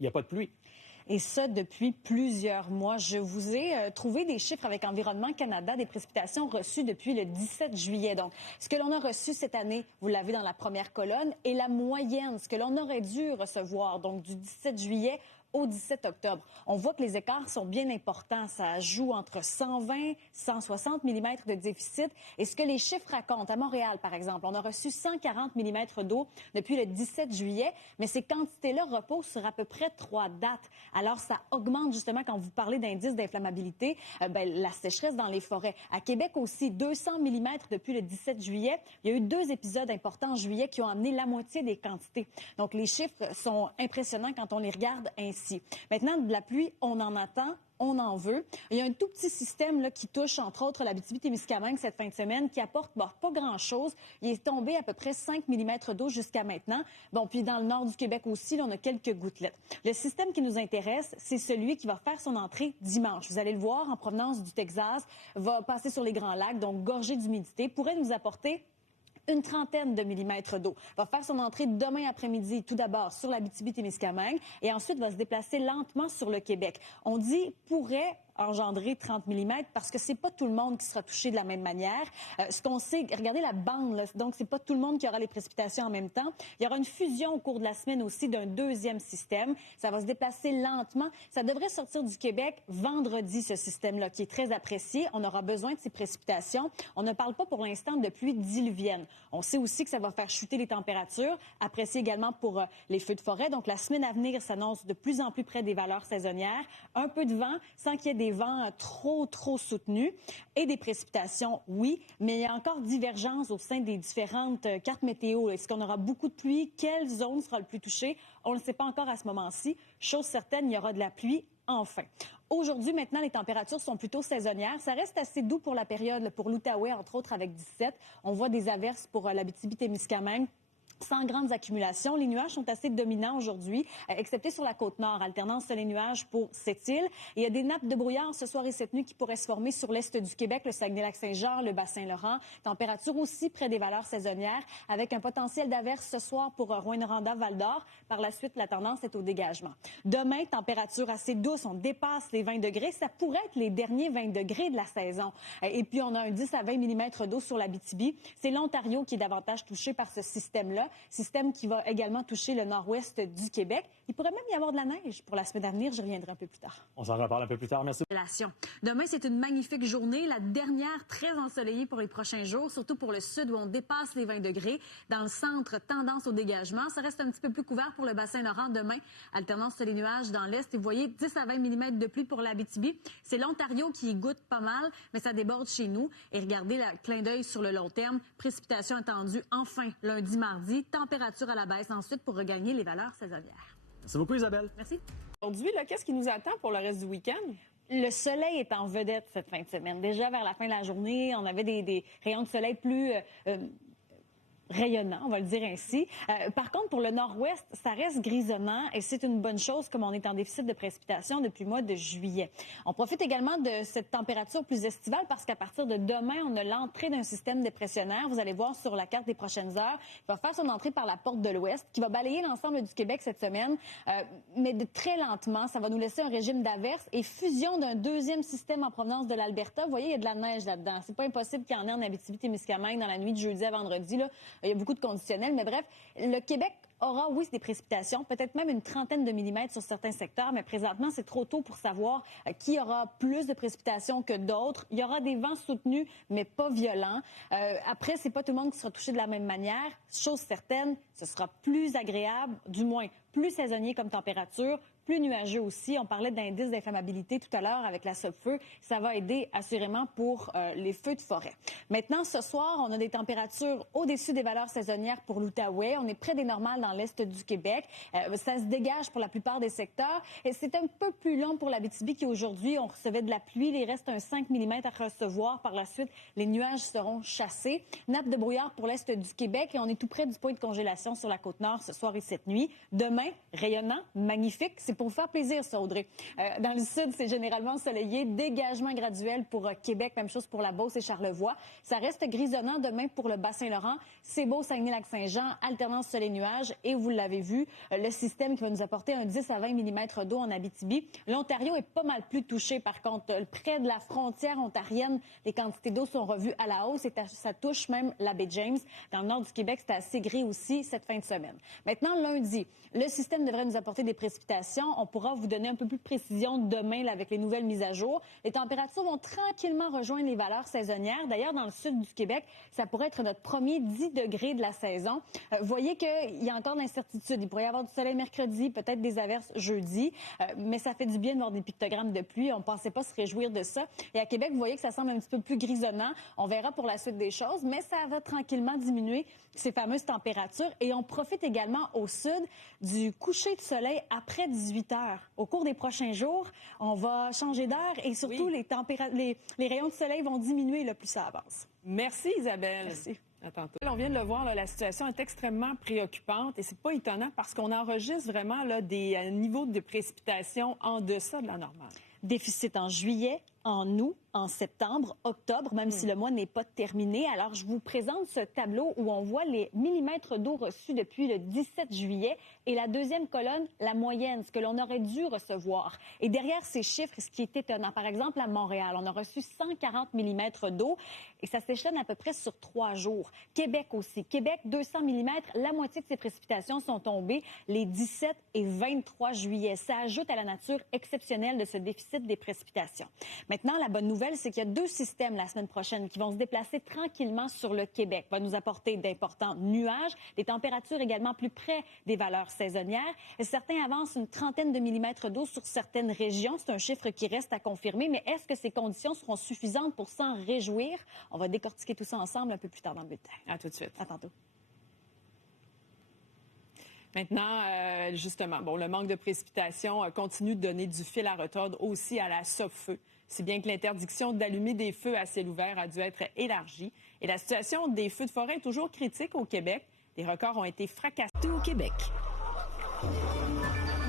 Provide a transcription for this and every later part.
il n'y a pas de pluie. Et ça, depuis plusieurs mois. Je vous ai trouvé des chiffres avec Environnement Canada, des précipitations reçues depuis le 17 juillet. Donc, ce que l'on a reçu cette année, vous l'avez dans la première colonne, et la moyenne, ce que l'on aurait dû recevoir, donc du 17 juillet au 17 octobre. On voit que les écarts sont bien importants. Ça joue entre 120 et 160 mm de déficit. Et ce que les chiffres racontent, à Montréal, par exemple, on a reçu 140 mm d'eau depuis le 17 juillet, mais ces quantités-là reposent sur à peu près 3 dates. Alors, ça augmente justement quand vous parlez d'indice d'inflammabilité, la sécheresse dans les forêts. À Québec aussi, 200 mm depuis le 17 juillet. Il y a eu 2 épisodes importants en juillet qui ont amené la moitié des quantités. Donc, les chiffres sont impressionnants quand on les regarde ainsi. Maintenant, de la pluie, on en attend. On en veut. Il y a un tout petit système là, qui touche, entre autres, l'Abitibi-Témiscamingue cette fin de semaine, qui apporte pas grand-chose. Il est tombé à peu près 5 mm d'eau jusqu'à maintenant. Bon, puis dans le nord du Québec aussi, là, on a quelques gouttelettes. Le système qui nous intéresse, c'est celui qui va faire son entrée dimanche. Vous allez le voir, en provenance du Texas, va passer sur les Grands Lacs, donc gorgé d'humidité, pourrait nous apporter une trentaine de millimètres d'eau. Va faire son entrée demain après-midi, tout d'abord sur l'Abitibi-Témiscamingue, et ensuite va se déplacer lentement sur le Québec. On dit pourrait engendrer 30 mm parce que c'est pas tout le monde qui sera touché de la même manière. Ce qu'on sait, regardez la bande, là, donc c'est pas tout le monde qui aura les précipitations en même temps. Il y aura une fusion au cours de la semaine aussi d'un deuxième système. Ça va se déplacer lentement. Ça devrait sortir du Québec vendredi, ce système-là, qui est très apprécié. On aura besoin de ces précipitations. On ne parle pas pour l'instant de pluie diluvienne. On sait aussi que ça va faire chuter les températures, apprécié également pour les feux de forêt. Donc la semaine à venir s'annonce de plus en plus près des valeurs saisonnières. Un peu de vent sans qu'il y ait des vents trop soutenus et des précipitations, oui, mais il y a encore divergence au sein des différentes cartes météo. Est-ce qu'on aura beaucoup de pluie? Quelle zone sera le plus touchée? On ne le sait pas encore à ce moment-ci. Chose certaine, il y aura de la pluie. Enfin, aujourd'hui, maintenant, les températures sont plutôt saisonnières. Ça reste assez doux pour la période, pour l'Outaouais, entre autres, avec 17. On voit des averses pour l'Abitibi-Témiscamingue. Sans grandes accumulations. Les nuages sont assez dominants aujourd'hui, excepté sur la Côte-Nord. Alternance soleil-nuages pour cette île. Et il y a des nappes de brouillard ce soir et cette nuit qui pourraient se former sur l'est du Québec, le Saguenay-Lac-Saint-Jean, le Bas-Saint-Laurent. Température aussi près des valeurs saisonnières, avec un potentiel d'averse ce soir pour Rouyn-Noranda, Val-d'Or. Par la suite, la tendance est au dégagement. Demain, température assez douce. On dépasse les 20 degrés. Ça pourrait être les derniers 20 degrés de la saison. Et puis, on a un 10 à 20 mm d'eau sur l'Abitibi. C'est l'Ontario qui est davantage touché par ce système-là. Système qui va également toucher le nord-ouest du Québec. Il pourrait même y avoir de la neige pour la semaine à venir. Je reviendrai un peu plus tard. On s'en reparle un peu plus tard. Merci. Demain, c'est une magnifique journée, la dernière très ensoleillée pour les prochains jours, surtout pour le sud où on dépasse les 20 degrés. Dans le centre, tendance au dégagement. Ça reste un petit peu plus couvert pour le Bas-Saint-Laurent demain. Alternance sur les nuages dans l'est. Et vous voyez, 10 à 20 mm de pluie pour l'Abitibi. C'est l'Ontario qui y goûte pas mal, mais ça déborde chez nous. Et regardez le clin d'œil sur le long terme. Précipitations attendues enfin lundi, mardi. Température à la baisse ensuite pour regagner les valeurs saisonnières. Merci beaucoup, Isabelle. Merci. Aujourd'hui, là, qu'est-ce qui nous attend pour le reste du week-end? Le soleil est en vedette cette fin de semaine. Déjà, vers la fin de la journée, on avait des rayons de soleil plus rayonnant, on va le dire ainsi. Par contre, pour le nord-ouest, ça reste grisonnant et c'est une bonne chose comme on est en déficit de précipitations depuis le mois de juillet. On profite également de cette température plus estivale parce qu'à partir de demain, on a l'entrée d'un système dépressionnaire. Vous allez voir sur la carte des prochaines heures. Il va faire son entrée par la porte de l'ouest qui va balayer l'ensemble du Québec cette semaine, mais de très lentement. Ça va nous laisser un régime d'averse et fusion d'un deuxième système en provenance de l'Alberta. Vous voyez, il y a de la neige là-dedans. C'est pas impossible qu'il y en ait en Abitibi-Témiscamingue dans la nuit de jeudi à vendredi, là. Il y a beaucoup de conditionnels, mais bref, le Québec aura, oui, des précipitations, peut-être même une trentaine de millimètres sur certains secteurs, mais présentement, c'est trop tôt pour savoir qui aura plus de précipitations que d'autres. Il y aura des vents soutenus, mais pas violents. Après, c'est pas tout le monde qui sera touché de la même manière. Chose certaine, ce sera plus agréable, du moins plus saisonnier comme température, plus nuageux aussi. On parlait d'indice d'inflammabilité tout à l'heure avec la Sopfeu. Ça va aider assurément pour les feux de forêt. Maintenant, ce soir, on a des températures au-dessus des valeurs saisonnières pour l'Outaouais. On est près des normales dans l'est du Québec. Ça se dégage pour la plupart des secteurs. Et c'est un peu plus long pour l'Abitibi qui aujourd'hui, on recevait de la pluie. Il reste un 5 mm à recevoir. Par la suite, les nuages seront chassés. Nappe de brouillard pour l'est du Québec. Et on est tout près du point de congélation sur la Côte-Nord ce soir et cette nuit. Demain, Demain, rayonnant, magnifique. C'est pour vous faire plaisir, ça, Audrey. Dans le sud, c'est généralement ensoleillé. Dégagement graduel pour Québec. Même chose pour la Beauce et Charlevoix. Ça reste grisonnant demain pour le Bas-Saint-Laurent. C'est beau, Saguenay-Lac-Saint-Jean, alternance soleil-nuage. Et vous l'avez vu, le système qui va nous apporter un 10 à 20 mm d'eau en Abitibi. L'Ontario est pas mal plus touché. Par contre, près de la frontière ontarienne, les quantités d'eau sont revues à la hausse et ça touche même la baie James. Dans le nord du Québec, c'est assez gris aussi cette fin de semaine. Maintenant, lundi, le système devrait nous apporter des précipitations. On pourra vous donner un peu plus de précision demain là, avec les nouvelles mises à jour. Les températures vont tranquillement rejoindre les valeurs saisonnières. D'ailleurs, dans le sud du Québec, ça pourrait être notre premier 10 degrés de la saison. Vous voyez qu'il y a encore de l'incertitude. Il pourrait y avoir du soleil mercredi, peut-être des averses jeudi, mais ça fait du bien de voir des pictogrammes de pluie. On ne pensait pas se réjouir de ça. Et à Québec, vous voyez que ça semble un petit peu plus grisonnant. On verra pour la suite des choses, mais ça va tranquillement diminuer ces fameuses températures. Et on profite également au sud du coucher de soleil après 18 heures. Au cours des prochains jours, on va changer d'heure et surtout les rayons de soleil vont diminuer le plus ça avance. Merci Isabelle. Merci. À tantôt. On vient de le voir, là, la situation est extrêmement préoccupante et c'est pas étonnant parce qu'on enregistre vraiment là, des niveaux de précipitation en deçà de la normale. Déficit en juillet, en août, en septembre, octobre, même si le mois n'est pas terminé. Alors, je vous présente ce tableau où on voit les millimètres d'eau reçus depuis le 17 juillet et la deuxième colonne, la moyenne, ce que l'on aurait dû recevoir. Et derrière ces chiffres, ce qui est étonnant, par exemple, à Montréal, on a reçu 140 millimètres d'eau et ça s'échelonne à peu près sur 3 jours. Québec aussi. Québec, 200 millimètres. La moitié de ces précipitations sont tombées les 17 et 23 juillet. Ça ajoute à la nature exceptionnelle de ce déficit des précipitations. Maintenant, la bonne nouvelle, c'est qu'il y a 2 systèmes la semaine prochaine qui vont se déplacer tranquillement sur le Québec. Va nous apporter d'importants nuages, des températures également plus près des valeurs saisonnières. Et certains avancent une trentaine de millimètres d'eau sur certaines régions. C'est un chiffre qui reste à confirmer. Mais est-ce que ces conditions seront suffisantes pour s'en réjouir? On va décortiquer tout ça ensemble un peu plus tard dans le bulletin. À tout de suite. À tantôt. Maintenant, justement, le manque de précipitation continue de donner du fil à retordre aussi à la Sopfeu. Si bien que l'interdiction d'allumer des feux à ciel ouvert a dû être élargie. Et la situation des feux de forêt est toujours critique au Québec. Les records ont été fracassés au Québec.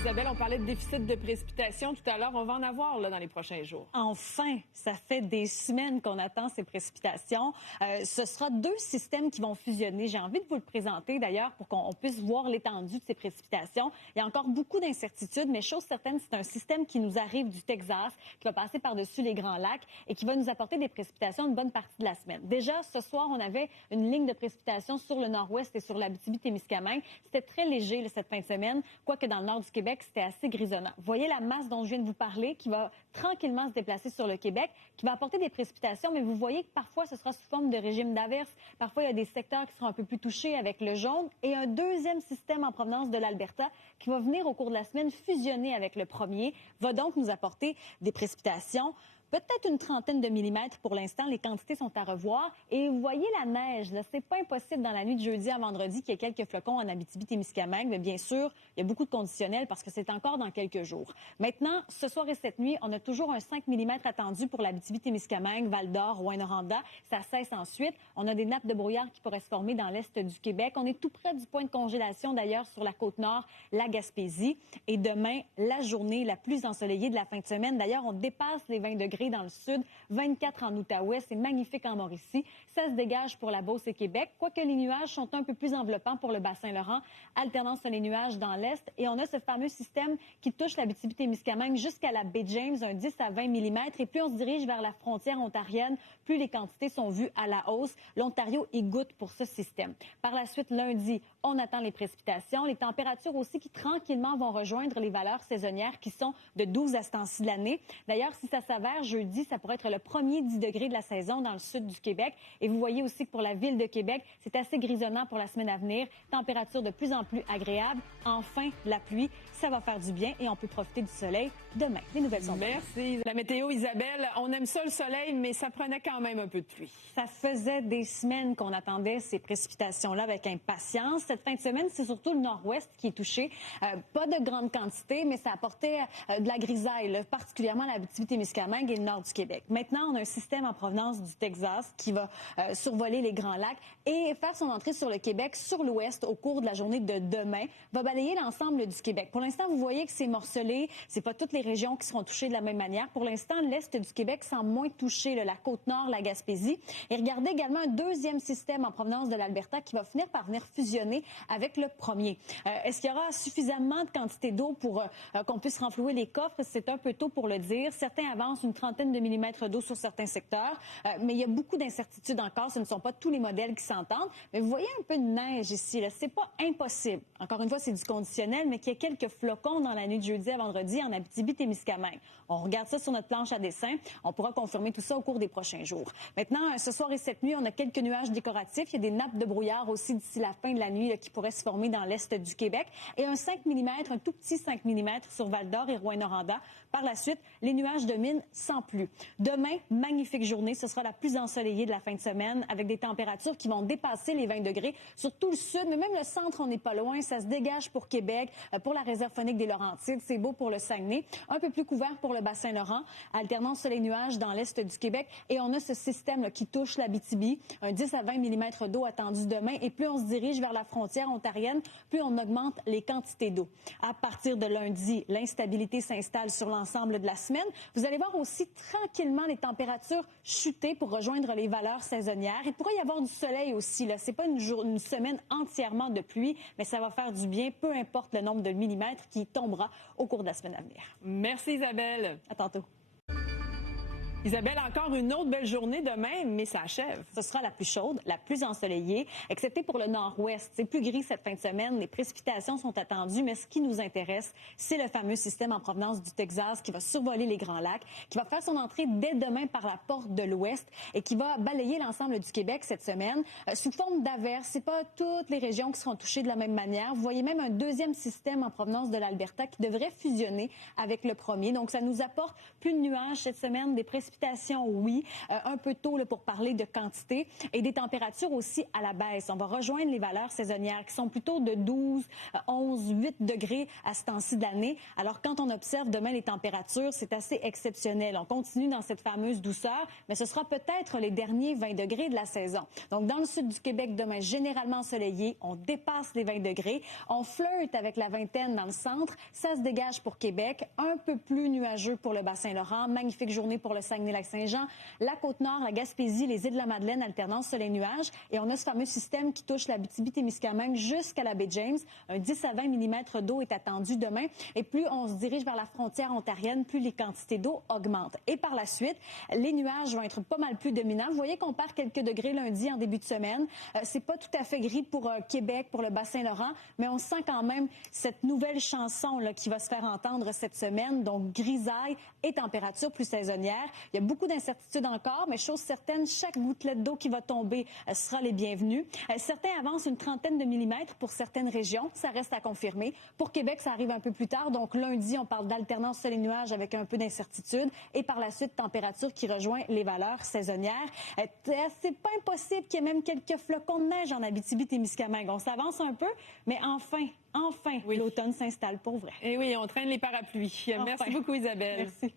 Isabelle, on parlait de déficit de précipitation tout à l'heure. On va en avoir là, dans les prochains jours. Enfin, ça fait des semaines qu'on attend ces précipitations. Ce sera 2 systèmes qui vont fusionner. J'ai envie de vous le présenter d'ailleurs pour qu'on puisse voir l'étendue de ces précipitations. Il y a encore beaucoup d'incertitudes, mais chose certaine, c'est un système qui nous arrive du Texas, qui va passer par-dessus les Grands Lacs et qui va nous apporter des précipitations une bonne partie de la semaine. Déjà, ce soir, on avait une ligne de précipitation sur le nord-ouest et sur l'Abitibi-Témiscamingue. C'était très léger là, cette fin de semaine, quoique dans le nord du Québec, c'était assez grisonnant. Vous voyez la masse dont je viens de vous parler qui va tranquillement se déplacer sur le Québec, qui va apporter des précipitations, mais vous voyez que parfois ce sera sous forme de régime d'averse. Parfois, il y a des secteurs qui seront un peu plus touchés avec le jaune et un deuxième système en provenance de l'Alberta qui va venir au cours de la semaine fusionner avec le premier, va donc nous apporter des précipitations. Peut-être une trentaine de millimètres pour l'instant. Les quantités sont à revoir. Et vous voyez la neige, là, c'est pas impossible dans la nuit de jeudi à vendredi qu'il y ait quelques flocons en Abitibi-Témiscamingue. Mais bien sûr, il y a beaucoup de conditionnels parce que c'est encore dans quelques jours. Maintenant, ce soir et cette nuit, on a toujours un 5 millimètres attendu pour l'Abitibi-Témiscamingue, Val-d'Or, Rouyn-Noranda. Ça cesse ensuite. On a des nappes de brouillard qui pourraient se former dans l'est du Québec. On est tout près du point de congélation, d'ailleurs, sur la Côte-Nord, la Gaspésie. Et demain, la journée la plus ensoleillée de la fin de semaine. D'ailleurs, on dépasse les 20 degrés dans le sud, 24 en Outaouais, c'est magnifique en Mauricie. Ça se dégage pour la Beauce et Québec, quoique les nuages sont un peu plus enveloppants pour le Bas-Saint-Laurent, alternance sur les nuages dans l'est. Et on a ce fameux système qui touche l'Abitibi-Témiscamingue jusqu'à la baie James, un 10 à 20 millimètres. Et plus on se dirige vers la frontière ontarienne, plus les quantités sont vues à la hausse. L'Ontario y goûte pour ce système. Par la suite, lundi, on attend les précipitations. Les températures aussi qui tranquillement vont rejoindre les valeurs saisonnières qui sont de 12 à ce temps-ci de l'année. D'ailleurs, si ça s'avère jeudi, ça pourrait être le premier 10 degrés de la saison dans le sud du Québec. Et vous voyez aussi que pour la ville de Québec, c'est assez grisonnant pour la semaine à venir. Température de plus en plus agréable. Enfin, la pluie, ça va faire du bien et on peut profiter du soleil demain. Les nouvelles sont bonnes. Merci. La météo, Isabelle, on aime ça le soleil, mais ça prenait quand même un peu de pluie. Ça faisait des semaines qu'on attendait ces précipitations-là avec impatience. Cette fin de semaine, c'est surtout le nord-ouest qui est touché. Pas de grande quantité, mais ça apportait de la grisaille, là, particulièrement à l'Abitibi-Témiscamingue et le nord du Québec. Maintenant, on a un système en provenance du Texas qui va survoler les Grands Lacs et faire son entrée sur le Québec, sur l'ouest, au cours de la journée de demain, va balayer l'ensemble du Québec. Pour l'instant, vous voyez que c'est morcelé. C'est pas toutes les régions qui seront touchées de la même manière. Pour l'instant, l'est du Québec semble moins touché, la Côte-Nord, la Gaspésie. Et regardez également un deuxième système en provenance de l'Alberta qui va finir par venir fusionner avec le premier. Est-ce qu'il y aura suffisamment de quantité d'eau pour qu'on puisse renflouer les coffres? C'est un peu tôt pour le dire. Certains avancent une trentaine de millimètres d'eau sur certains secteurs, mais il y a beaucoup d'incertitudes encore. Ce ne sont pas tous les modèles qui s'entendent. Mais vous voyez un peu de neige ici. C'est pas impossible. Encore une fois, c'est du conditionnel, mais qu'il y ait quelques flocons dans la nuit de jeudi à vendredi en Abitibi-Témiscamingue. On regarde ça sur notre planche à dessin. On pourra confirmer tout ça au cours des prochains jours. Maintenant, ce soir et cette nuit, on a quelques nuages décoratifs. Il y a des nappes de brouillard aussi d'ici la fin de la nuit qui pourraient se former dans l'est du Québec. Et un 5 mm, un tout petit 5 mm sur Val-d'Or et Rouyn-Noranda. Par la suite, les nuages dominent sans pluie. Demain, magnifique journée. Ce sera la plus ensoleillée de la fin de semaine avec des températures qui vont dépasser les 20 degrés sur tout le sud, mais même le centre, on n'est pas loin. Ça se dégage pour Québec, pour la réserve faunique des Laurentides. C'est beau pour le Saguenay. Un peu plus couvert pour le Bassin-Laurent. Alternance soleil-nuages dans l'est du Québec. Et on a ce système qui touche l'Abitibi. Un 10 à 20 mm d'eau attendu demain. Et plus on se dirige vers la frontière ontarienne, plus on augmente les quantités d'eau. À partir de lundi, l'instabilité s'installe sur l'ensemble de la semaine. Vous allez voir aussi tranquillement les températures chuter pour rejoindre les valeurs saisonnières. Il pourrait y avoir du soleil aussi. Ce n'est pas une semaine entièrement de pluie, mais ça va faire du bien, peu importe le nombre de millimètres qui tombera au cours de la semaine à venir. Merci Isabelle. À tantôt. Isabelle, encore une autre belle journée demain, mais ça achève. Ce sera la plus chaude, la plus ensoleillée, excepté pour le nord-ouest. C'est plus gris cette fin de semaine. Les précipitations sont attendues, mais ce qui nous intéresse, c'est le fameux système en provenance du Texas qui va survoler les Grands Lacs, qui va faire son entrée dès demain par la porte de l'ouest et qui va balayer l'ensemble du Québec cette semaine sous forme d'averses. C'est pas toutes les régions qui seront touchées de la même manière. Vous voyez même un deuxième système en provenance de l'Alberta qui devrait fusionner avec le premier. Donc, ça nous apporte plus de nuages cette semaine, des précipitations, oui, un peu tôt pour parler de quantité et des températures aussi à la baisse. On va rejoindre les valeurs saisonnières qui sont plutôt de 12, 11, 8 degrés à ce temps-ci de l'année. Alors, quand on observe demain les températures, c'est assez exceptionnel. On continue dans cette fameuse douceur, mais ce sera peut-être les derniers 20 degrés de la saison. Donc, dans le sud du Québec, demain, généralement ensoleillé, on dépasse les 20 degrés. On flirte avec la vingtaine dans le centre. Ça se dégage pour Québec. Un peu plus nuageux pour le Bassin-Laurent. Magnifique journée pour le Saguenay-Lac-Saint-Jean, la Côte-Nord, la Gaspésie, les Îles-de-la-Madeleine, alternance soleil-nuages. Et on a ce fameux système qui touche l'Abitibi-Témiscamingue jusqu'à la baie James. Un 10 à 20 mm d'eau est attendu demain. Et plus on se dirige vers la frontière ontarienne, plus les quantités d'eau augmentent. Et par la suite, les nuages vont être pas mal plus dominants. Vous voyez qu'on perd quelques degrés lundi en début de semaine. C'est pas tout à fait gris pour Québec, pour le Bassin-Laurent, mais on sent quand même cette nouvelle chanson qui va se faire entendre cette semaine. Donc, grisaille et température plus saisonnière. Il y a beaucoup d'incertitudes encore, mais chose certaine, chaque gouttelette d'eau qui va tomber sera les bienvenues. Certains avancent une trentaine de millimètres pour certaines régions. Ça reste à confirmer. Pour Québec, ça arrive un peu plus tard. Donc, lundi, on parle d'alternance soleil-nuages avec un peu d'incertitude. Et par la suite, température qui rejoint les valeurs saisonnières. C'est pas impossible qu'il y ait même quelques flocons de neige en Abitibi-Témiscamingue. On s'avance un peu, mais enfin, oui, l'automne s'installe pour vrai. Et oui, on traîne les parapluies. Enfin. Merci beaucoup, Isabelle. Merci.